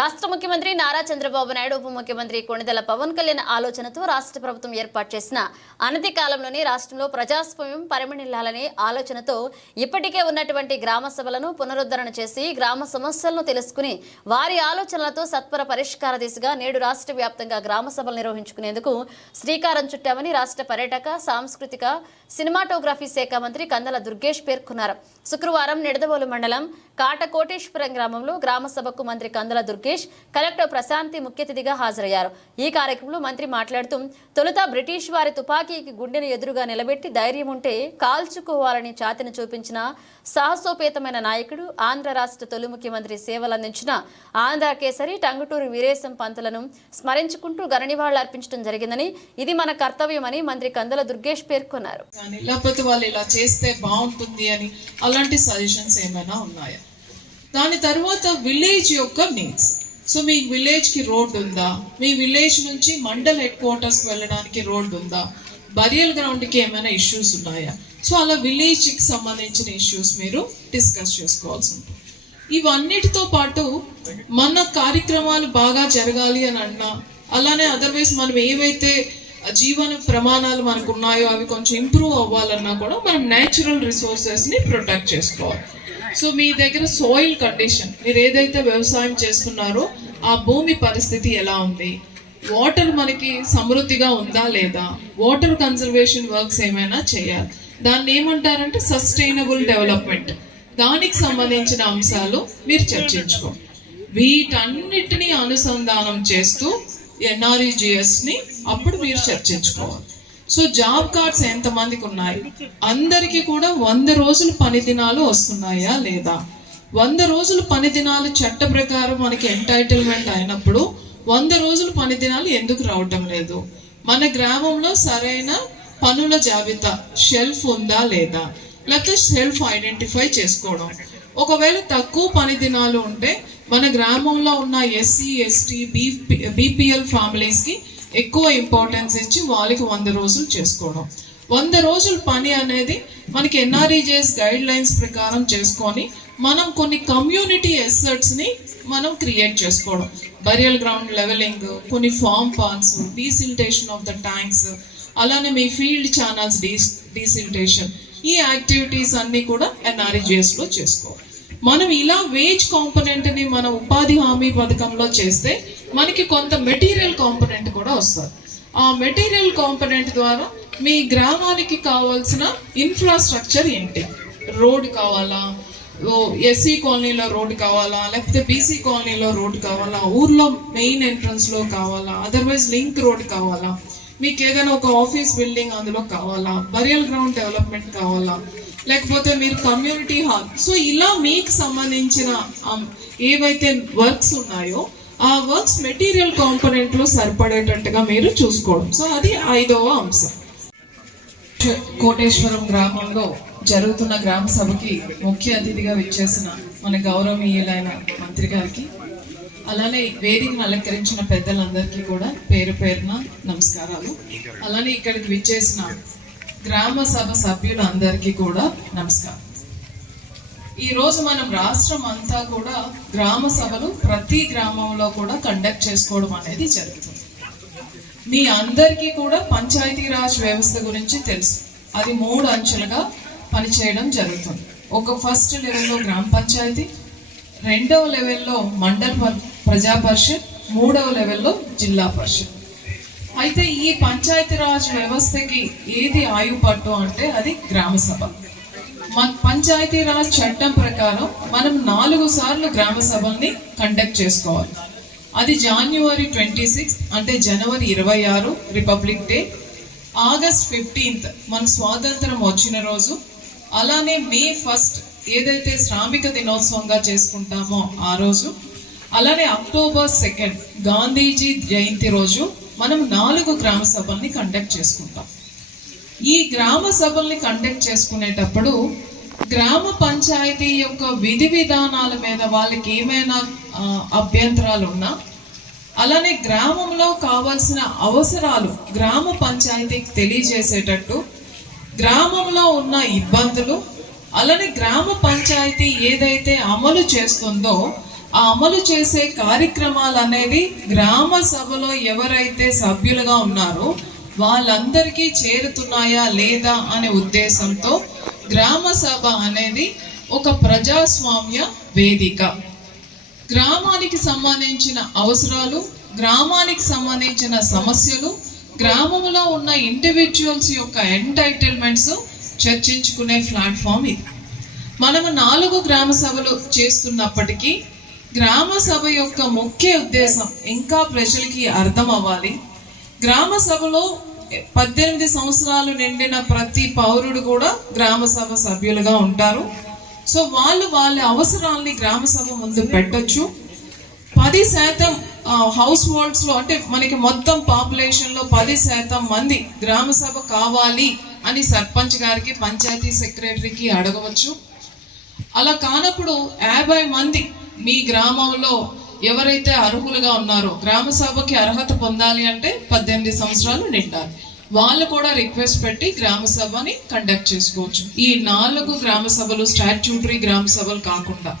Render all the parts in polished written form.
రాష్ట్ర ముఖ్యమంత్రి నారా చంద్రబాబు నాయుడు ఉప ముఖ్యమంత్రి కొణిదెల పవన్ కళ్యాణ్ ఆలోచనతో రాష్ట్ర ప్రభుత్వం ఏర్పాటు చేసిన అనతి కాలంలోనే రాష్ట్రంలో ప్రజాస్వామ్యం పరిమళిల్లాలనే ఆలోచనతో ఇప్పటికే ఉన్నటువంటి గ్రామ సభలను పునరుద్ధరణ చేసి గ్రామ సమస్యలను తెలుసుకుని వారి ఆలోచనలతో సత్వర పరిష్కార దిశగా నేడు రాష్ట్ర వ్యాప్తంగా గ్రామ సభలు నిర్వహించుకునేందుకు శ్రీకారం చుట్టామని రాష్ట్ర పర్యాటక సాంస్కృతిక సినిమాటోగ్రఫీ శాఖ మంత్రి కందల దుర్గేష్ పేర్కొన్నారు. శుక్రవారం నిడదవోలు మండలం కాటకోటేశ్వరం గ్రామంలో గ్రామ సభకు మంత్రి కందల దుర్గేష్, కలెక్టర్ ప్రశాంతి ముఖ్య అతిథిగా హాజరయ్యారు. ఈ కార్యక్రమంలో మంత్రి మాట్లాడుతూ తొలుత బ్రిటిష్ వారి తుపాకీకి గుండెను ఎదురుగా నిలబెట్టి ధైర్యం ఉంటే కాల్చుకోవాలని ఛాతిని చూపించిన సాహసోపేతమైన నాయకుడు, ఆంధ్ర రాష్ట్ర తొలి ముఖ్యమంత్రి సేవలందించిన ఆంధ్ర కేసరి టంగుటూరి వీరేశం పంతులను స్మరించుకుంటూ ఘననివాళులు అర్పించడం జరిగిందని, ఇది మన కర్తవ్యమని మంత్రి కందల దుర్గేష్ పేర్కొన్నారు. లేకపోతే వాళ్ళు ఇలా చేస్తే బాగుంటుంది అని అలాంటి సజెషన్స్ ఏమైనా ఉన్నాయా? దాని తర్వాత విలేజ్ యొక్క నీడ్స్. సో మీ విలేజ్ కి రోడ్ ఉందా? మీ విలేజ్ నుంచి మండల్ హెడ్ క్వార్టర్స్ కి వెళ్ళడానికి రోడ్ ఉందా? బరియల్ గ్రౌండ్ కి ఏమైనా ఇష్యూస్ ఉన్నాయా? సో అలా విలేజ్ కి సంబంధించిన ఇష్యూస్ మీరు డిస్కస్ చేసుకోవాల్సి ఉంటుంది. ఇవన్నిటితో పాటు మన కార్యక్రమాలు బాగా జరగాలి అని అన్నా, అలానే అదర్వైజ్ మనం ఏవైతే జీవన ప్రమాణాలు మనకు ఉన్నాయో అవి కొంచెం ఇంప్రూవ్ అవ్వాలన్నా కూడా మనం న్యాచురల్ రిసోర్సెస్ ని ప్రొటెక్ట్ చేసుకోవాలి. సో మీ దగ్గర సాయిల్ కండిషన్, మీరు ఏదైతే వ్యవసాయం చేస్తున్నారో ఆ భూమి పరిస్థితి ఎలా ఉంది, వాటర్ మనకి సమృద్ధిగా ఉందా లేదా, వాటర్ కన్జర్వేషన్ వర్క్స్ ఏమైనా చేయాలి. దాన్ని ఏమంటారంటే సస్టైనబుల్ డెవలప్మెంట్. దానికి సంబంధించిన అంశాలు మీరు చర్చించుకోండి. వీటన్నిటిని అనుసంధానం చేస్తూ ఎన్ఆర్ఈజిఎస్ ని అప్పుడు మీరు చర్చించుకోవాలి. సో జాబ్ కార్డ్స్ ఎంతమందికి ఉన్నాయి? అందరికీ కూడా 100 రోజులు పని దినాలు వస్తున్నాయా లేదా? 100 రోజులు పని దినాలు చట్ట ప్రకారం మనకి ఎంటైటిల్మెంట్ అయినప్పుడు 100 రోజులు పని దినాలు ఎందుకు రావటం లేదు? మన గ్రామంలో సరైన పనుల జాబితా షెల్ఫ్ ఉందా లేదా, లేకపోతే షెల్ఫ్ ఐడెంటిఫై చేసుకోవడం. ఒకవేళ తక్కువ పని దినాలు ఉంటే మన గ్రామంలో ఉన్న ఎస్సీ, ఎస్టీ, బీపీఎల్ ఫ్యామిలీస్ కి ఎక్కువ ఇంపార్టెన్స్ ఇచ్చి వాళ్ళకి 100 రోజులు చేసుకోవడం. 100 రోజుల పని అనేది మనకి ఎన్ఆర్ఈజిఎస్ గైడ్ లైన్స్ ప్రకారం చేసుకొని మనం కొన్ని కమ్యూనిటీ ఎసెట్స్ ని మనం క్రియేట్ చేసుకోవడం. బరియల్ గ్రౌండ్ లెవెలింగ్, కొన్ని farm parts, desiltation of the tanks, అలానే మీ ఫీల్డ్ ఛానల్స్ డీసిల్టేషన్, ఈ యాక్టివిటీస్ అన్ని కూడా ఎన్ఆర్ఈజిఎస్ లో చేసుకోవాలి. మనం ఇలా వేజ్ కాంపోనెంట్ ని మన ఉపాధి హామీ పథకంలో చేస్తే మనకి కొంత మెటీరియల్ కాంపోనెంట్ కూడా వస్తుంది. ఆ మెటీరియల్ కాంపోనెంట్ ద్వారా మీ గ్రామానికి కావాల్సిన ఇన్ఫ్రాస్ట్రక్చర్ ఏంటి? రోడ్ కావాలా, ఎస్సీ కాలనీలో రోడ్ కావాలా, లేకపోతే బీసీ కాలనీలో రోడ్ కావాలా, ఊర్లో మెయిన్ ఎంట్రన్స్ లో కావాలా, అదర్వైజ్ లింక్ రోడ్ కావాలా, మీకు ఏదైనా ఒక ఆఫీస్ బిల్డింగ్ అందులో కావాలా, బరియల్ గ్రౌండ్ డెవలప్మెంట్ కావాలా, లేకపోతే మీరు కమ్యూనిటీ హాల్. సో ఇలా మీకు సంబంధించిన ఏవైతే వర్క్స్ ఉన్నాయో ఆ వర్క్స్ మెటీరియల్ కాంపోనెంట్ లో సరిపడేటట్టుగా మీరు చూసుకోవడం. సో అది 5వ అంశం. కోటేశ్వరం గ్రామంలో జరుగుతున్న గ్రామ సభకి ముఖ్య అతిథిగా విచ్చేసిన మన గౌరవనీయులైన మంత్రి గారికి, అలానే వేదికను అలంకరించిన పెద్దలందరికీ కూడా పేరు పేరున నమస్కారాలు. అలానే ఇక్కడికి విచ్చేసిన గ్రామ సభ సభ్యులందరికీ కూడా నమస్కారం. ఈ రోజు మనం రాష్ట్రం అంతా కూడా గ్రామ సభలు ప్రతి గ్రామంలో కూడా కండక్ట్ చేసుకోవడం అనేది జరుగుతుంది. మీ అందరికీ కూడా పంచాయతీరాజ్ వ్యవస్థ గురించి తెలుసు. అది 3 అంచెలుగా పనిచేయడం జరుగుతుంది. ఒక ఫస్ట్ లెవెల్లో గ్రామ పంచాయతీ, 2వ లెవెల్లో మండల్ ప్రజా పరిషత్, 3వ లెవెల్లో జిల్లా పరిషత్. అయితే ఈ పంచాయతీరాజ్ వ్యవస్థకి ఏది ఆయుపట్టు అంటే అది గ్రామ సభ. మన పంచాయతీరాజ్ చట్టం ప్రకారం మనం 4 సార్లు గ్రామ సభల్ని కండక్ట్ చేసుకోవాలి. అది January 26 అంటే జనవరి 26 రిపబ్లిక్ డే, August 15 మన స్వాతంత్రం వచ్చిన రోజు, అలానే May 1 ఏదైతే శ్రామిక దినోత్సవంగా చేసుకుంటామో ఆ రోజు, అలానే October 2 గాంధీజీ జయంతి రోజు మనం 4 గ్రామ సభల్ని కండక్ట్ చేసుకుంటాం. ఈ గ్రామ సభల్ని కండక్ట్ చేసుకునేటప్పుడు గ్రామ పంచాయతీ యొక్క విధి విధానాల మీద వాళ్ళకి ఏమైనా అభ్యంతరాలు ఉన్నా, అలానే గ్రామంలో కావాల్సిన అవసరాలు గ్రామ పంచాయతీకి తెలియజేసేటట్టు, గ్రామంలో ఉన్న ఇబ్బందులు, అలానే గ్రామ పంచాయతీ ఏదైతే అమలు చేస్తుందో ఆ అమలు చేసే కార్యక్రమాలు అనేది గ్రామ సభలో ఎవరైతే సభ్యులుగా ఉన్నారో వాళ్ళందరికీ చేరుతున్నాయా లేదా అనే ఉద్దేశంతో గ్రామ సభ అనేది ఒక ప్రజాస్వామ్య వేదిక. గ్రామానికి సంబంధించిన అవసరాలు, గ్రామానికి సంబంధించిన సమస్యలు, గ్రామంలో ఉన్న ఇండివిజువల్స్ యొక్క ఎంటైటిల్మెంట్స్ చర్చించుకునే ప్లాట్ఫామ్ ఇది. మనము 4 గ్రామ సభలు చేస్తున్నప్పటికీ గ్రామ సభ యొక్క ముఖ్య ఉద్దేశం ఇంకా ప్రజలకి అర్థం అవ్వాలి. గ్రామ సభలో 18 సంవత్సరాలు నిండిన ప్రతి పౌరుడు కూడా గ్రామ సభ సభ్యులుగా ఉంటారు. సో వాళ్ళ అవసరాల్ని గ్రామ సభ ముందు పెట్టొచ్చు. 10% హౌస్ హోల్డ్స్లో, అంటే మనకి మొత్తం పాపులేషన్లో 10% మంది గ్రామ సభ కావాలి అని సర్పంచ్ గారికి, పంచాయతీ సెక్రటరీకి అడగవచ్చు. అలా కానప్పుడు 50 మంది మీ గ్రామంలో ఎవరైతే అర్హులుగా ఉన్నారో, గ్రామ సభకి అర్హత పొందాలి అంటే 18 సంవత్సరాలు నిండాలి, వాళ్ళు కూడా రిక్వెస్ట్ పెట్టి గ్రామ సభని కండక్ట్ చేసుకోవచ్చు. ఈ 4 గ్రామ సభలు స్టాట్యూటరీ గ్రామ సభలు కాకుండా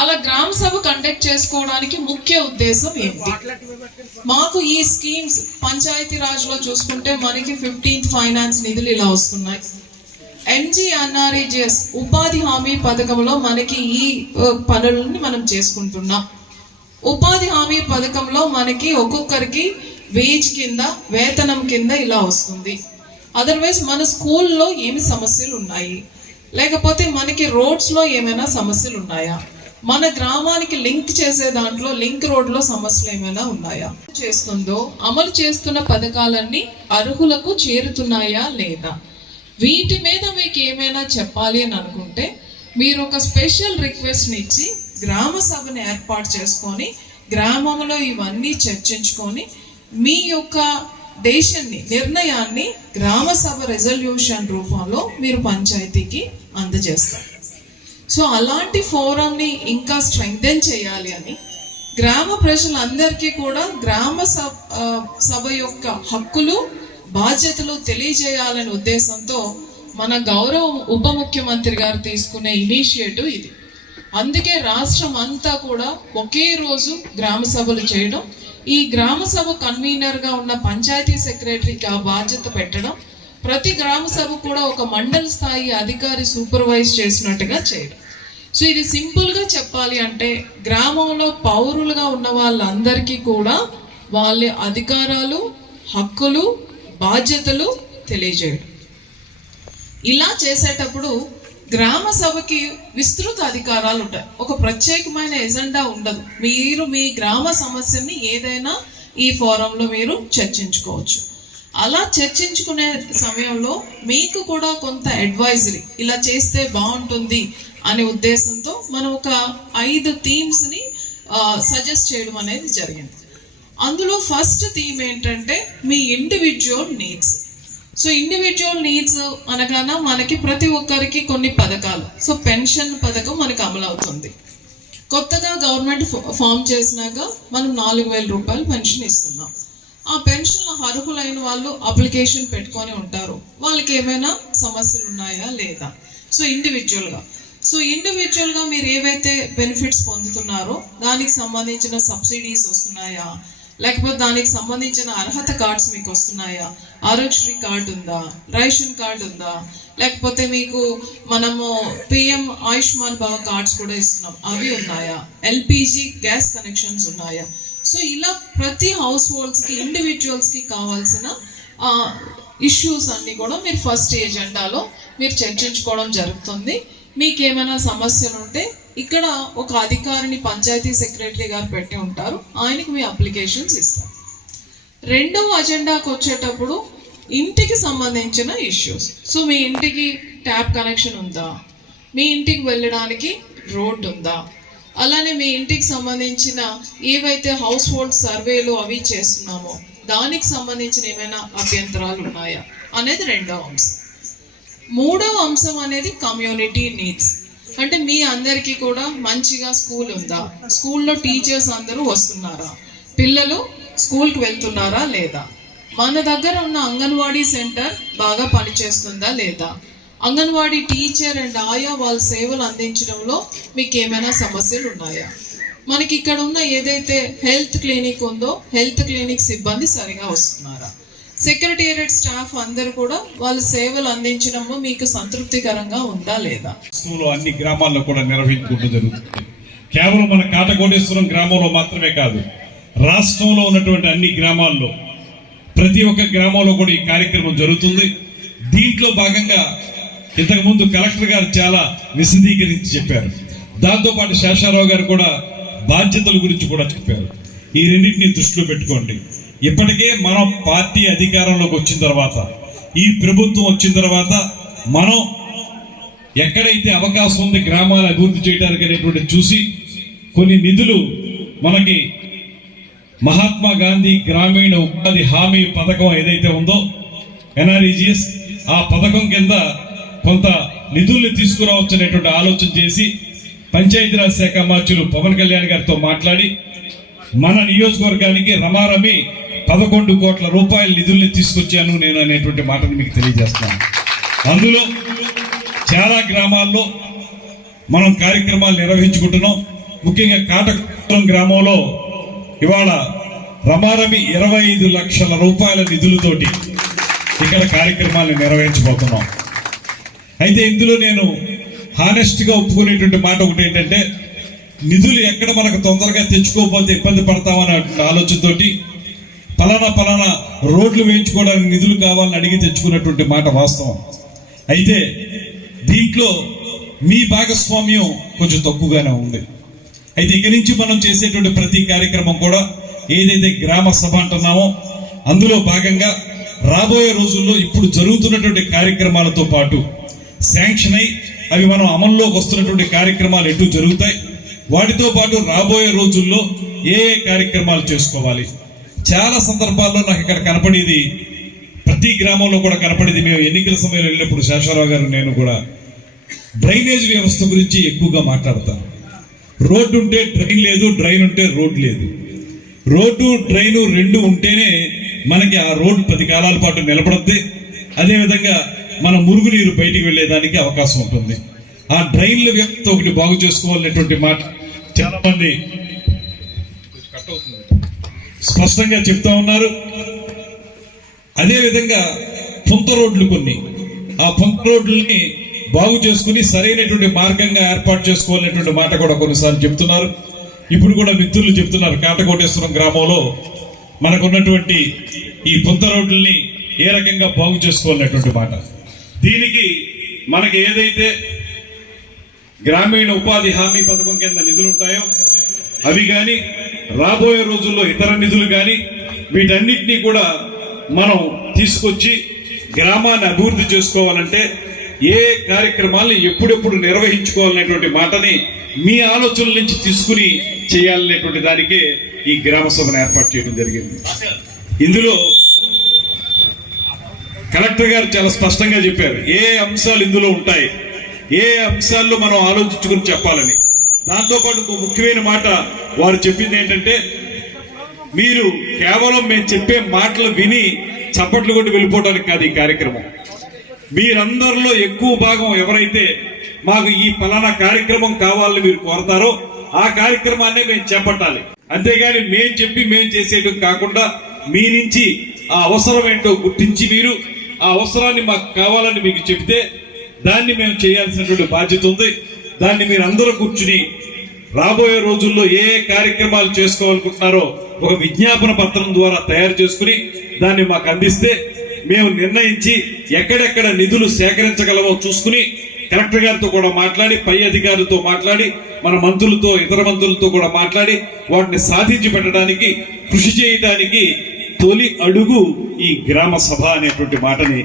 అలా గ్రామ సభ కండక్ట్ చేసుకోవడానికి ముఖ్య ఉద్దేశం ఏంటి? మాకు ఈ స్కీమ్స్ పంచాయతీ రాజ్లో చూసుకుంటే మనకి 15th ఫైనాన్స్ నిధులు ఇలా వస్తున్నాయి. MGNREGS ఉపాధి హామీ పథకంలో మనకి ఈ పనులని మనం చేసుకుంటున్నాం. ఉపాధి హామీ పథకంలో మనకి ఒక్కొక్కరికి వేజ్ కింద, వేతనం కింద ఇలా వస్తుంది. అదర్వైజ్ మన స్కూల్లో ఏమి సమస్యలు ఉన్నాయి, లేకపోతే మనకి రోడ్స్లో ఏమైనా సమస్యలు ఉన్నాయా, మన గ్రామానికి లింక్ చేసే దాంట్లో లింక్ రోడ్లో సమస్యలు ఏమైనా ఉన్నాయా, చేస్తుందో అమలు చేస్తున్న పథకాలన్నీ అర్హులకు చేరుతున్నాయా లేదా, వీటి మీద మీకు ఏమైనా చెప్పాలి అని అనుకుంటే మీరు ఒక స్పెషల్ రిక్వెస్ట్ని ఇచ్చి గ్రామ సభని ఏర్పాటు చేసుకొని గ్రామంలో ఇవన్నీ చర్చించుకొని మీ యొక్క నిర్ణయాన్ని గ్రామ సభ రెజల్యూషన్ రూపంలో మీరు పంచాయతీకి అందజేస్తారు. సో అలాంటి ఫోరంని ఇంకా స్ట్రెంగ్థెన్ చేయాలి అని, గ్రామ ప్రజలందరికీ కూడా గ్రామ సభ యొక్క హక్కులు, బాధ్యతలు తెలియజేయాలనే ఉద్దేశంతో మన గౌరవ ఉప ముఖ్యమంత్రి గారు తీసుకునే ఇనిషియేటివ్ ఇది. అందుకే రాష్ట్రం అంతా కూడా ఒకే రోజు గ్రామ సభలు చేయడం, ఈ గ్రామ సభ కన్వీనర్గా ఉన్న పంచాయతీ సెక్రటరీకి ఆ బాధ్యత పెట్టడం, ప్రతి గ్రామ సభ కూడా ఒక మండల స్థాయి అధికారి సూపర్వైజ్ చేసినట్టుగా చేయడం. సో ఇది సింపుల్గా చెప్పాలి అంటే గ్రామంలో పౌరులుగా ఉన్న వాళ్ళందరికీ కూడా వాళ్ళ అధికారాలు, హక్కులు, బాధ్యతలు తెలియజేయడం. ఇలా చేసేటప్పుడు గ్రామ సభకి విస్తృత అధికారాలు ఉంటాయి. ఒక ప్రత్యేకమైన ఎజెండా ఉండదు. మీరు మీ గ్రామ సమస్యని ఏదైనా ఈ ఫోరంలో మీరు చర్చించుకోవచ్చు. అలా చర్చించుకునే సమయంలో మీకు కూడా కొంత అడ్వైజరీ, ఇలా చేస్తే బాగుంటుంది అనే ఉద్దేశంతో మనం ఒక 5 థీమ్స్ని సజెస్ట్ చేయడం అనేది జరిగింది. అందులో ఫస్ట్ థీమ్ ఏంటంటే మీ individual needs. So individual needs అనగానే మనకి ప్రతి ఒక్కరికి కొన్ని పథకాలు. సో పెన్షన్ పథకం మనకు అమలు అవుతుంది. కొత్తగా గవర్నమెంట్ ఫామ్ చేసినాక మనం 4,000 రూపాయలు పెన్షన్ ఇస్తున్నాం. ఆ పెన్షన్ అర్హులైన వాళ్ళు అప్లికేషన్ పెట్టుకొని ఉంటారు. వాళ్ళకి ఏమైనా సమస్యలు ఉన్నాయా లేదా, సో ఇండివిజువల్గా మీరు ఏవైతే బెనిఫిట్స్ పొందుతున్నారో దానికి సంబంధించిన సబ్సిడీస్ వస్తున్నాయా, లేకపోతే దానికి సంబంధించిన అర్హత కార్డ్స్ మీకు వస్తున్నాయా, ఆరోగ్యశ్రీ కార్డు ఉందా, రేషన్ కార్డు ఉందా, లేకపోతే మీకు మనము పిఎం ఆయుష్మాన్ భవ కార్డ్స్ కూడా ఇస్తున్నాం, అవి ఉన్నాయా, LPG గ్యాస్ కనెక్షన్స్ ఉన్నాయా. సో ఇలా ప్రతి హౌస్ హోల్డ్స్కి, ఇండివిజువల్స్కి కావాల్సిన ఇష్యూస్ అన్నీ కూడా మీరు ఫస్ట్ ఎజెండాలో మీరు చర్చించుకోవడం జరుగుతుంది. మీకు ఏమైనా సమస్యలు ఉంటే ఇక్కడ ఒక అధికారిని పంచాయతీ సెక్రటరీ గారు పెట్టి ఉంటారు, ఆయనకి మీ అప్లికేషన్స్ ఇస్తారు. రెండవ అజెండాకి వచ్చేటప్పుడు ఇంటికి సంబంధించిన ఇష్యూస్. సో మీ ఇంటికి ట్యాప్ కనెక్షన్ ఉందా, మీ ఇంటికి వెళ్ళడానికి రోడ్ ఉందా, అలానే మీ ఇంటికి సంబంధించిన ఏవైతే హౌస్ హోల్డ్ సర్వేలు అవి చేస్తున్నామో దానికి సంబంధించిన ఏమైనా అభ్యంతరాలు ఉన్నాయా అనేది రెండవ అంశం. మూడవ అంశం అనేది కమ్యూనిటీ నీడ్స్. అంటే మీ అందరికీ కూడా మంచిగా స్కూల్ ఉందా, స్కూల్లో టీచర్స్ అందరూ వస్తున్నారా, పిల్లలు స్కూల్కి వెళ్తున్నారా లేదా, మన దగ్గర ఉన్న అంగన్వాడీ సెంటర్ బాగా పనిచేస్తుందా లేదా, అంగన్వాడీ టీచర్ అండ్ ఆయా వాళ్ళ సేవలు అందించడంలో మీకు ఏమైనా సమస్యలు ఉన్నాయా. మనకి ఇక్కడ ఉన్న ఏదైతే హెల్త్ క్లినిక్ ఉందో హెల్త్ క్లినిక్ సిబ్బంది సరిగా వస్తున్నారా, సెక్రటేరియట్ స్టాఫ్ అందరూ కూడా వాళ్ళ సేవలు అందించడము మీకు సంతృప్తికరంగా ఉందా లేదా? రాష్ట్రంలో అన్ని గ్రామాల్లో కూడా నిర్వహించుకుంటూ జరుగుతుంది. కేవలం మన కాటకోటేశ్వరం గ్రామంలో మాత్రమే కాదు, రాష్ట్రంలో ఉన్నటువంటి అన్ని గ్రామాల్లో ప్రతి ఒక్క గ్రామంలో కూడా ఈ కార్యక్రమం జరుగుతుంది. దీంట్లో భాగంగా ఇంతకుముందు కలెక్టర్ గారు చాలా విశదీకరించి చెప్పారు. దాంతోపాటు శేషారావు గారు కూడా బాధ్యతల గురించి కూడా చెప్పారు. ఈ రెండింటిని దృష్టిలో పెట్టుకోండి. ఇప్పటికే మనం పార్టీ అధికారంలోకి వచ్చిన తర్వాత, ఈ ప్రభుత్వం వచ్చిన తర్వాత మనం ఎక్కడైతే అవకాశం ఉంది గ్రామాల అభివృద్ధి చేయడానికి అనేటువంటి చూసి కొన్ని నిధులు మనకి మహాత్మా గాంధీ గ్రామీణ ఉపాధి హామీ పథకం ఏదైతే ఉందో ఎన్ఆర్ఈజీఎస్, ఆ పథకం కింద కొంత నిధుల్ని తీసుకురావచ్చు అనేటువంటి ఆలోచన చేసి పంచాయతీరాజ్ శాఖ మంత్రులు పవన్ కళ్యాణ్ గారితో మాట్లాడి మన నియోజకవర్గానికి రమారమి 11 కోట్ల రూపాయల నిధుల్ని తీసుకొచ్చాను నేను అనేటువంటి మాటను మీకు తెలియజేస్తాను. అందులో చాలా గ్రామాల్లో మనం కార్యక్రమాలు నిర్వహించుకుంటున్నాం. ముఖ్యంగా కాటకురం గ్రామంలో ఇవాళ రమారమి 25 లక్షల రూపాయల నిధులతోటి ఇక్కడ కార్యక్రమాలను నిర్వహించబోతున్నాం. అయితే ఇందులో నేను హానెస్ట్ గా ఒప్పుకునేటువంటి మాట ఒకటి ఏంటంటే, నిధులు ఎక్కడ మనకు తొందరగా తెచ్చుకోకపోతే ఇబ్బంది పడతామనే ఆలోచనతోటి పలానా రోడ్లు వేయించుకోవడానికి నిధులు కావాలని అడిగి తెచ్చుకున్నటువంటి మాట వాస్తవం. అయితే దీంట్లో మీ భాగస్వామ్యం కొంచెం తక్కువగానే ఉంది. అయితే ఇక నుంచి మనం చేసేటువంటి ప్రతి కార్యక్రమం కూడా ఏదైతే గ్రామ సభ అంటున్నామో అందులో భాగంగా రాబోయే రోజుల్లో ఇప్పుడు జరుగుతున్నటువంటి కార్యక్రమాలతో పాటు శాంక్షన్ అయి అవి మనం అమల్లోకి వస్తున్నటువంటి కార్యక్రమాలు ఎటు జరుగుతాయి, వాటితో పాటు రాబోయే రోజుల్లో ఏ కార్యక్రమాలు చేసుకోవాలి. చాలా సందర్భాల్లో నాకు ఇక్కడ కనపడేది, ప్రతి గ్రామంలో కూడా కనపడేది, మేము ఎన్నికల సమయంలో వెళ్ళినప్పుడు శేషారావు గారు నేను కూడా డ్రైనేజ్ వ్యవస్థ గురించి ఎక్కువగా మాట్లాడతాను. రోడ్డు ఉంటే డ్రైన్ లేదు, డ్రైన్ ఉంటే రోడ్ లేదు. రోడ్డు డ్రైను రెండు ఉంటేనే మనకి ఆ రోడ్డు 10 కాలాల పాటు నిలబడుద్ది. అదేవిధంగా మన మురుగునీరు బయటికి వెళ్ళేదానికి అవకాశం ఉంటుంది. ఆ డ్రైన్ల వ్యవస్థ ఒకటి బాగు చేసుకోవాలనేటువంటి మాట చాలా మంది స్పష్టంగా చెప్తా ఉన్నారు. అదేవిధంగా పుంత రోడ్లు కొన్ని, ఆ పుంత రోడ్లని బాగు చేసుకుని సరైనటువంటి మార్గంగా ఏర్పాటు చేసుకోవాలనేటువంటి మాట కూడా కొన్నిసార్లు చెప్తున్నారు. ఇప్పుడు కూడా మిత్రులు చెప్తున్నారు, కాటకోటేశ్వరం గ్రామంలో మనకున్నటువంటి ఈ పుంత రోడ్లని ఏ రకంగా బాగు చేసుకోవాలనేటువంటి మాట. దీనికి మనకి ఏదైతే గ్రామీణ ఉపాధి హామీ పథకం కింద నిధులు ఉంటాయో అవి కానీ, రాబోయే రోజుల్లో ఇతర నిధులు కానీ, వీటన్నిటినీ కూడా మనం తీసుకొచ్చి గ్రామాన్ని అభివృద్ధి చేసుకోవాలంటే ఏ కార్యక్రమాలను ఎప్పుడెప్పుడు నిర్వహించుకోవాలనేటువంటి మాటని మీ ఆలోచనల నుంచి తీసుకుని చేయాలనేటువంటి దానికే ఈ గ్రామ సభను ఏర్పాటు చేయడం జరిగింది. ఇందులో కలెక్టర్ గారు చాలా స్పష్టంగా చెప్పారు ఏ అంశాలు ఇందులో ఉంటాయి, ఏ అంశాల్లో మనం ఆలోచించుకుని చెప్పాలని. దాంతోపాటు ఒక ముఖ్యమైన మాట వారు చెప్పింది ఏంటంటే, మీరు కేవలం మేము చెప్పే మాటలు విని చప్పట్లు కొట్టి వెళ్ళిపోవడానికి కాదు ఈ కార్యక్రమం. మీరందరిలో ఎక్కువ భాగం ఎవరైతే మాకు ఈ ఫలానా కార్యక్రమం కావాలని మీరు కోరతారో ఆ కార్యక్రమాన్ని మేము చేపట్టాలి. అంతేగాని మేము చెప్పి మేము చేసేయడం కాకుండా మీ నుంచి ఆ అవసరం ఏంటో గుర్తించి మీరు ఆ అవసరాన్ని మాకు కావాలని మీకు చెప్తే దాన్ని మేము చేయాల్సినటువంటి బాధ్యత ఉంది. దాన్ని మీరు అందరూ కూర్చుని రాబోయే రోజుల్లో ఏ కార్యక్రమాలు చేసుకోవాలనుకుంటున్నారో ఒక విజ్ఞాపన పత్రం ద్వారా తయారు చేసుకుని దాన్ని మాకు అందిస్తే మేము నిర్ణయించి ఎక్కడెక్కడ నిధులు సేకరించగలమో చూసుకుని కలెక్టర్ గారితో కూడా మాట్లాడి, పై అధికారులతో మాట్లాడి, మన మంత్రులతో ఇతర మంత్రులతో కూడా మాట్లాడి వాటిని సాధించి పెట్టడానికి కృషి చేయడానికి తొలి అడుగు ఈ గ్రామ సభ అనేటువంటి మాటని